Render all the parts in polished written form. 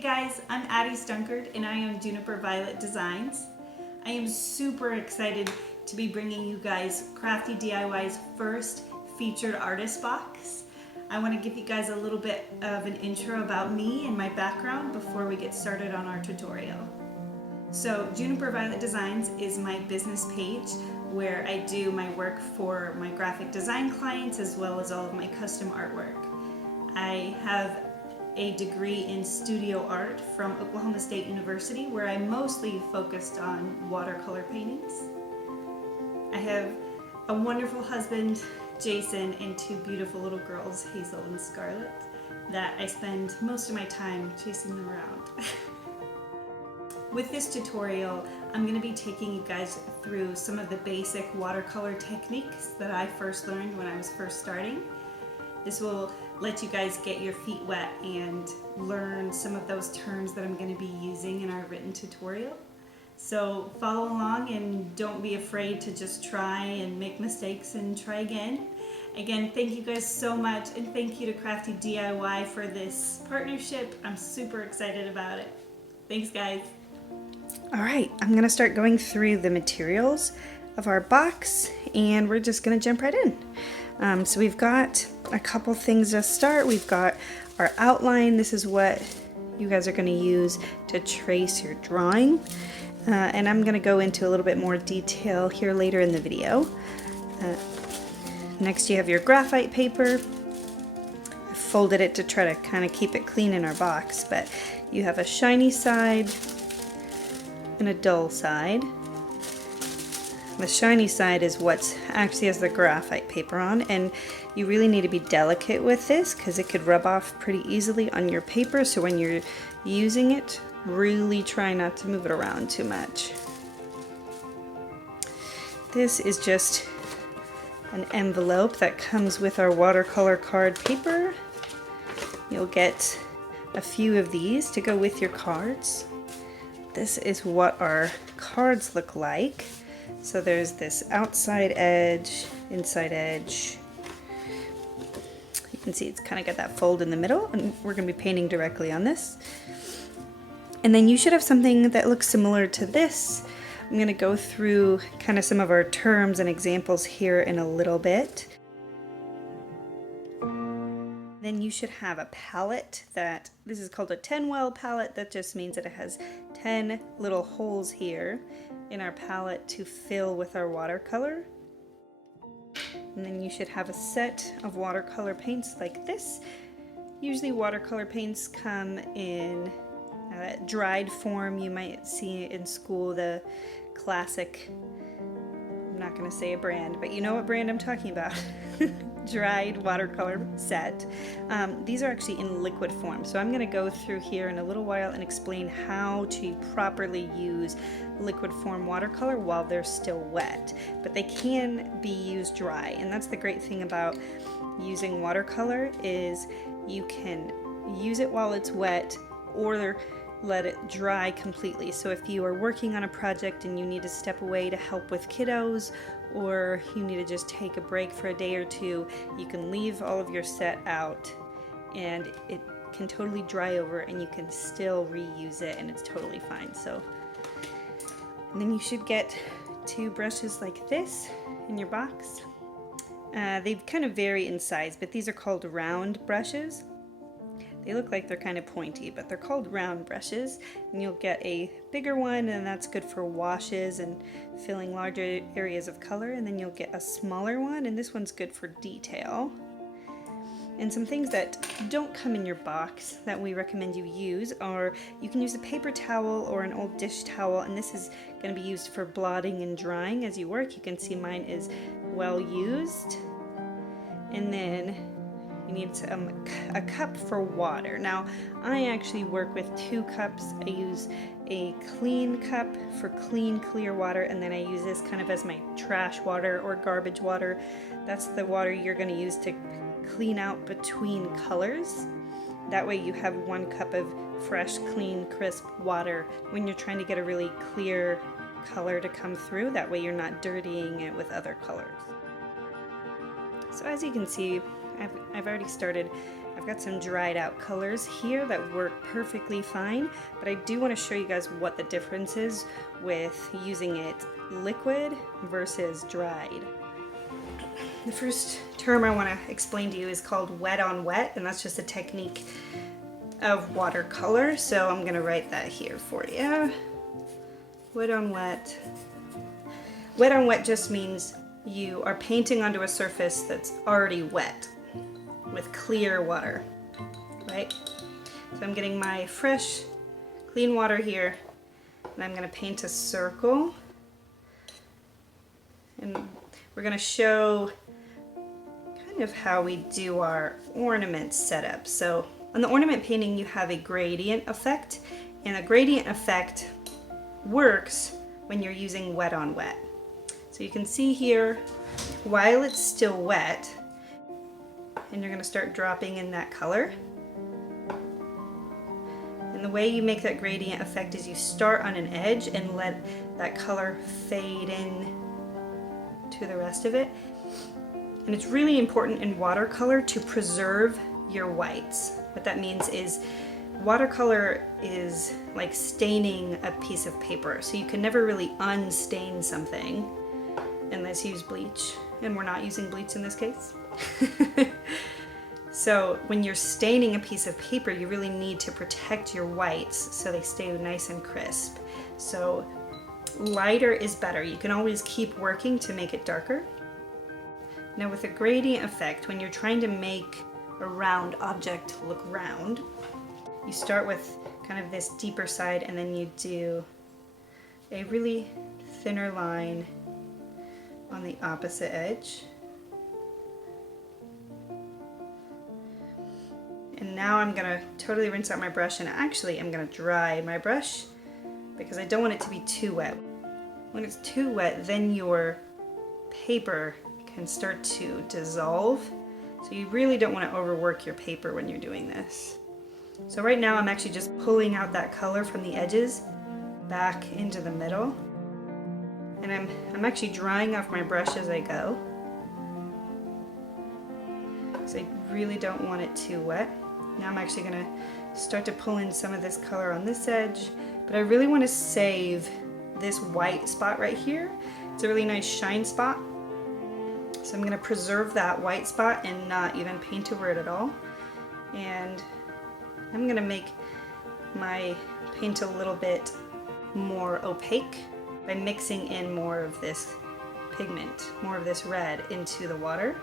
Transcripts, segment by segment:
Hey guys, I'm Addie Stunkard and I own Juniper Violet Designs. I am super excited to be bringing you guys CrafteeDIY's first featured artist box. I want to give you guys a little bit of an intro about me and my background before we get started on our tutorial. So Juniper Violet Designs is my business page where I do my work for my graphic design clients as well as all of my custom artwork. I have a degree in studio art from Oklahoma State University where I mostly focused on watercolor paintings. I have a wonderful husband, Jason, and two beautiful little girls, Hazel and Scarlett, that I spend most of my time chasing them around. With this tutorial, I'm going to be taking you guys through some of the basic watercolor techniques that I first learned when I was first starting. This will let you guys get your feet wet and learn some of those terms that I'm going to be using in our written tutorial. So follow along and don't be afraid to just try and make mistakes and try again. Again, thank you guys so much, and thank you to CrafteeDIY for this partnership. I'm super excited about it. Thanks guys. All right, I'm gonna start going through the materials of our box and we're just gonna jump right in. So we've got a couple things to start. We've got our outline. This is what you guys are gonna use to trace your drawing. And I'm gonna go into a little bit more detail here later in the video. Next you have your graphite paper. I folded it to try to kind of keep it clean in our box, but you have a shiny side and a dull side. The shiny side is what actually has the graphite paper on, and you really need to be delicate with this because it could rub off pretty easily on your paper, so when you're using it, really try not to move it around too much. This is just an envelope that comes with our watercolor card paper. You'll get a few of these to go with your cards. This is what our cards look like. So there's this outside edge, inside edge. You can see it's kind of got that fold in the middle, and we're going to be painting directly on this. And then you should have something that looks similar to this. I'm going to go through kind of some of our terms and examples here in a little bit. Then you should have a palette this is called a 10-well palette. That just means that it has 10 little holes here in our palette to fill with our watercolor. And then you should have a set of watercolor paints like this. Usually watercolor paints come in dried form. You might see in school the classic, I'm not going to say a brand, but you know what brand I'm talking about. Dried watercolor set. These are actually in liquid form, so I'm going to go through here in a little while and explain how to properly use liquid form watercolor while they're still wet, but they can be used dry, and that's the great thing about using watercolor is you can use it while it's wet or let it dry completely. So if you are working on a project and you need to step away to help with kiddos, or you need to just take a break for a day or two, you can leave all of your set out and it can totally dry over and you can still reuse it and it's totally fine. So, and then you should get two brushes like this in your box. They kind of vary in size, but these are called round brushes. They look like they're kind of pointy, but they're called round brushes, and you'll get a bigger one, and that's good for washes and filling larger areas of color, and then you'll get a smaller one, and this one's good for detail. And some things that don't come in your box that we recommend you use are, you can use a paper towel or an old dish towel, and this is going to be used for blotting and drying as you work. You can see mine is well used. And then you need a cup for water. Now, I actually work with 2 cups. I use a clean cup for clean, clear water, and then I use this kind of as my trash water or garbage water. That's the water you're going to use to clean out between colors. That way you have 1 cup of fresh, clean, crisp water when you're trying to get a really clear color to come through. That way you're not dirtying it with other colors. So as you can see, I've already started I've got some dried out colors here that work perfectly fine, but I do want to show you guys what the difference is with using it liquid versus dried. The first term I want to explain to you is called wet on wet, and that's just a technique of watercolor. So I'm going to write that here for you. Wet on wet. Wet on wet just means you are painting onto a surface that's already wet with clear water, right? So I'm getting my fresh, clean water here, and I'm going to paint a circle. And we're going to show kind of how we do our ornament setup. So on the ornament painting, you have a gradient effect, and a gradient effect works when you're using wet on wet. So you can see here, while it's still wet, and you're going to start dropping in that color. And the way you make that gradient effect is you start on an edge and let that color fade in to the rest of it. And it's really important in watercolor to preserve your whites. What that means is watercolor is like staining a piece of paper. So you can never really unstain something unless you use bleach. And we're not using bleach in this case. So when you're staining a piece of paper, you really need to protect your whites so they stay nice and crisp. So lighter is better. You can always keep working to make it darker. Now with a gradient effect, when you're trying to make a round object look round, you start with kind of this deeper side, and then you do a really thinner line on the opposite edge. And now I'm gonna totally rinse out my brush, and actually I'm gonna dry my brush because I don't want it to be too wet. When it's too wet, then your paper can start to dissolve. So you really don't want to overwork your paper when you're doing this. So right now I'm actually just pulling out that color from the edges back into the middle. And I'm actually drying off my brush as I go. So I really don't want it too wet. Now I'm actually going to start to pull in some of this color on this edge, but I really want to save this white spot right here. It's a really nice shine spot. So I'm going to preserve that white spot and not even paint over it at all. And I'm going to make my paint a little bit more opaque by mixing in more of this pigment, more of this red into the water.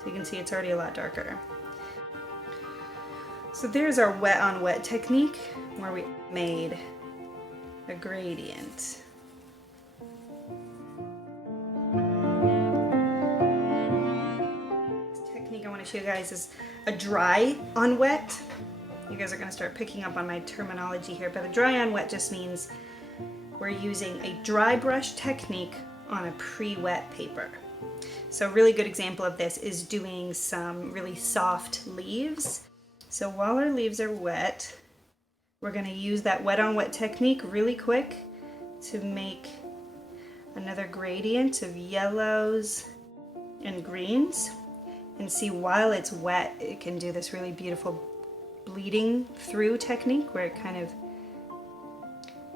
So you can see it's already a lot darker. So there's our wet on wet technique where we made a gradient. This technique I want to show you guys is a dry on wet. You guys are going to start picking up on my terminology here, but a dry on wet just means we're using a dry brush technique on a pre-wet paper. So a really good example of this is doing some really soft leaves. So while our leaves are wet, we're going to use that wet on wet technique really quick to make another gradient of yellows and greens. And see, while it's wet, it can do this really beautiful bleeding through technique where it kind of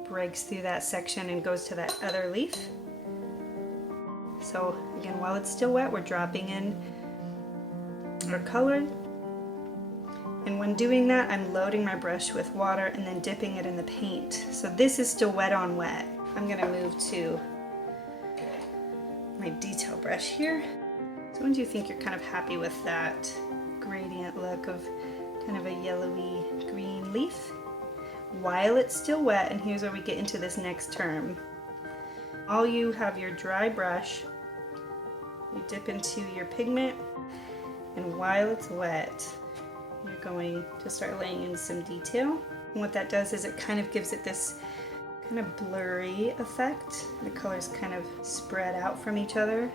breaks through that section and goes to that other leaf. So again, while it's still wet, we're dropping in our color. And when doing that, I'm loading my brush with water and then dipping it in the paint. So this is still wet on wet. I'm gonna move to my detail brush here. So once you think you're kind of happy with that gradient look of kind of a yellowy green leaf, while it's still wet, and here's where we get into this next term. All you have your dry brush, you dip into your pigment, and while it's wet, you're going to start laying in some detail. And what that does is it kind of gives it this kind of blurry effect. The colors kind of spread out from each other.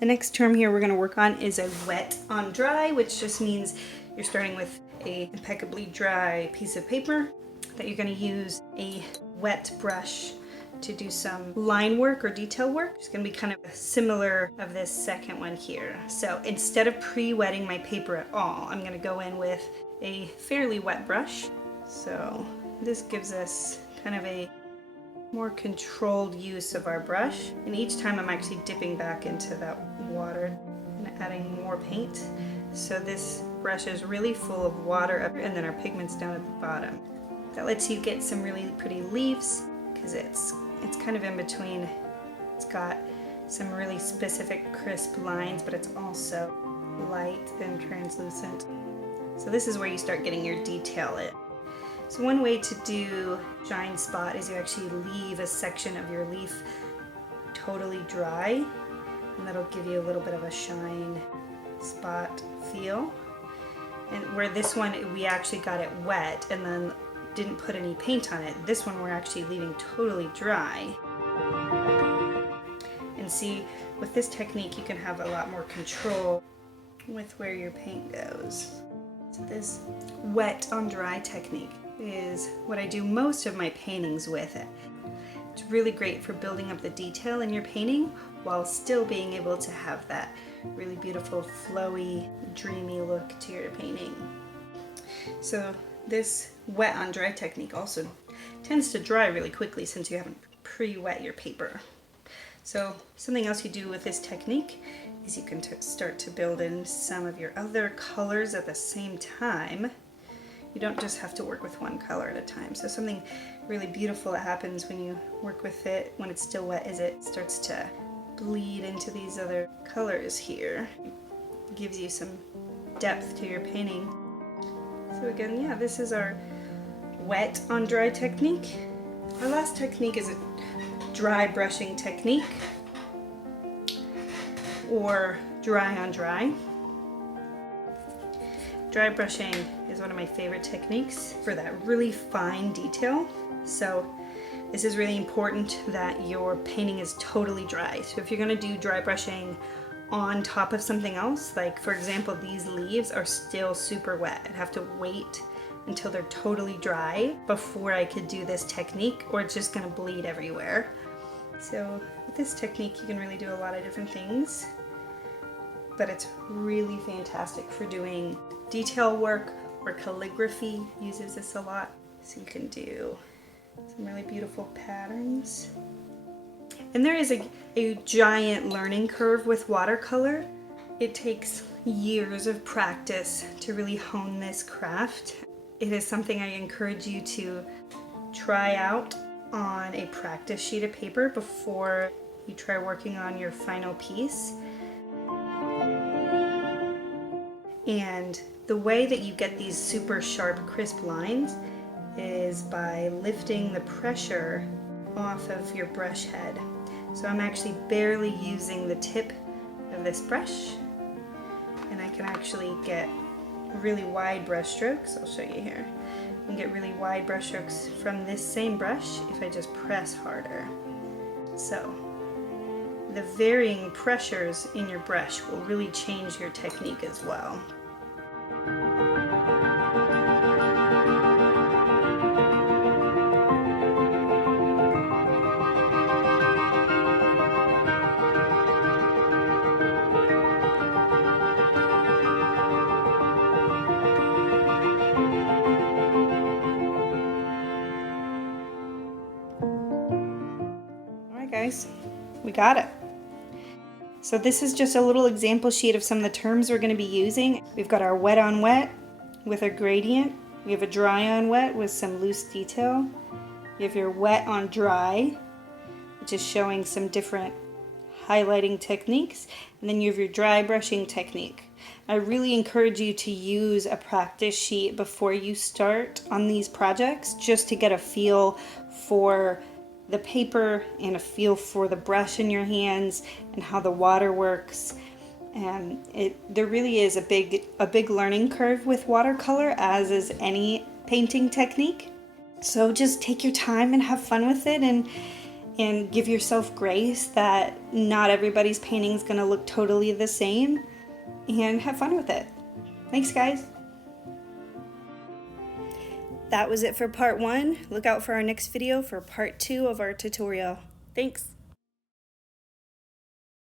The next term here we're going to work on is a wet on dry, which just means you're starting with an impeccably dry piece of paper that you're going to use a wet brush to do some line work or detail work. It's gonna be kind of similar of this second one here. So instead of pre-wetting my paper at all, I'm gonna go in with a fairly wet brush. So this gives us kind of a more controlled use of our brush. And each time I'm actually dipping back into that water and adding more paint. So this brush is really full of water up, and then our pigment's down at the bottom. That lets you get some really pretty leaves because it's kind of in between. It's got some really specific crisp lines, but it's also light and translucent. So this is where you start getting your detail in. So one way to do shine spot is you actually leave a section of your leaf totally dry, and that'll give you a little bit of a shine spot feel. And where this one, we actually got it wet and then didn't put any paint on it. This one we're actually leaving totally dry. And see, with this technique you can have a lot more control with where your paint goes. So this wet on dry technique is what I do most of my paintings with. It's really great for building up the detail in your painting while still being able to have that really beautiful flowy dreamy look to your painting. So this wet on dry technique also tends to dry really quickly since you haven't pre-wet your paper. So something else you do with this technique is you can start to build in some of your other colors at the same time. You don't just have to work with one color at a time. So something really beautiful that happens when you work with it when it's still wet is it starts to bleed into these other colors here. It gives you some depth to your painting. So again, yeah, this is our wet on dry technique. Our last technique is a dry brushing technique, or dry on dry. Dry brushing is one of my favorite techniques for that really fine detail. So this is really important that your painting is totally dry. So if you're going to do dry brushing on top of something else, like for example these leaves are still super wet, I'd have to wait until they're totally dry before I could do this technique, or it's just going to bleed everywhere. So with this technique you can really do a lot of different things, but it's really fantastic for doing detail work, or calligraphy uses this a lot. So you can do some really beautiful patterns. And there is a giant learning curve with watercolor. It takes years of practice to really hone this craft. It is something I encourage you to try out on a practice sheet of paper before you try working on your final piece. And the way that you get these super sharp, crisp lines is by lifting the pressure off of your brush head. So I'm actually barely using the tip of this brush, and I can actually get really wide brush strokes. I'll show you here. I can get really wide brush strokes from this same brush if I just press harder. So the varying pressures in your brush will really change your technique as well. Alright guys, we got it. So this is just a little example sheet of some of the terms we're going to be using. We've got our wet on wet with a gradient. We have a dry on wet with some loose detail. You have your wet on dry, which is showing some different highlighting techniques. And then you have your dry brushing technique. I really encourage you to use a practice sheet before you start on these projects, just to get a feel for the paper and a feel for the brush in your hands and how the water works. And there really is a big learning curve with watercolor, as is any painting technique. So just take your time and have fun with it, and give yourself grace that not everybody's painting is going to look totally the same, and have fun with it. Thanks guys. That was it for part 1. Look out for our next video for part 2 of our tutorial. Thanks!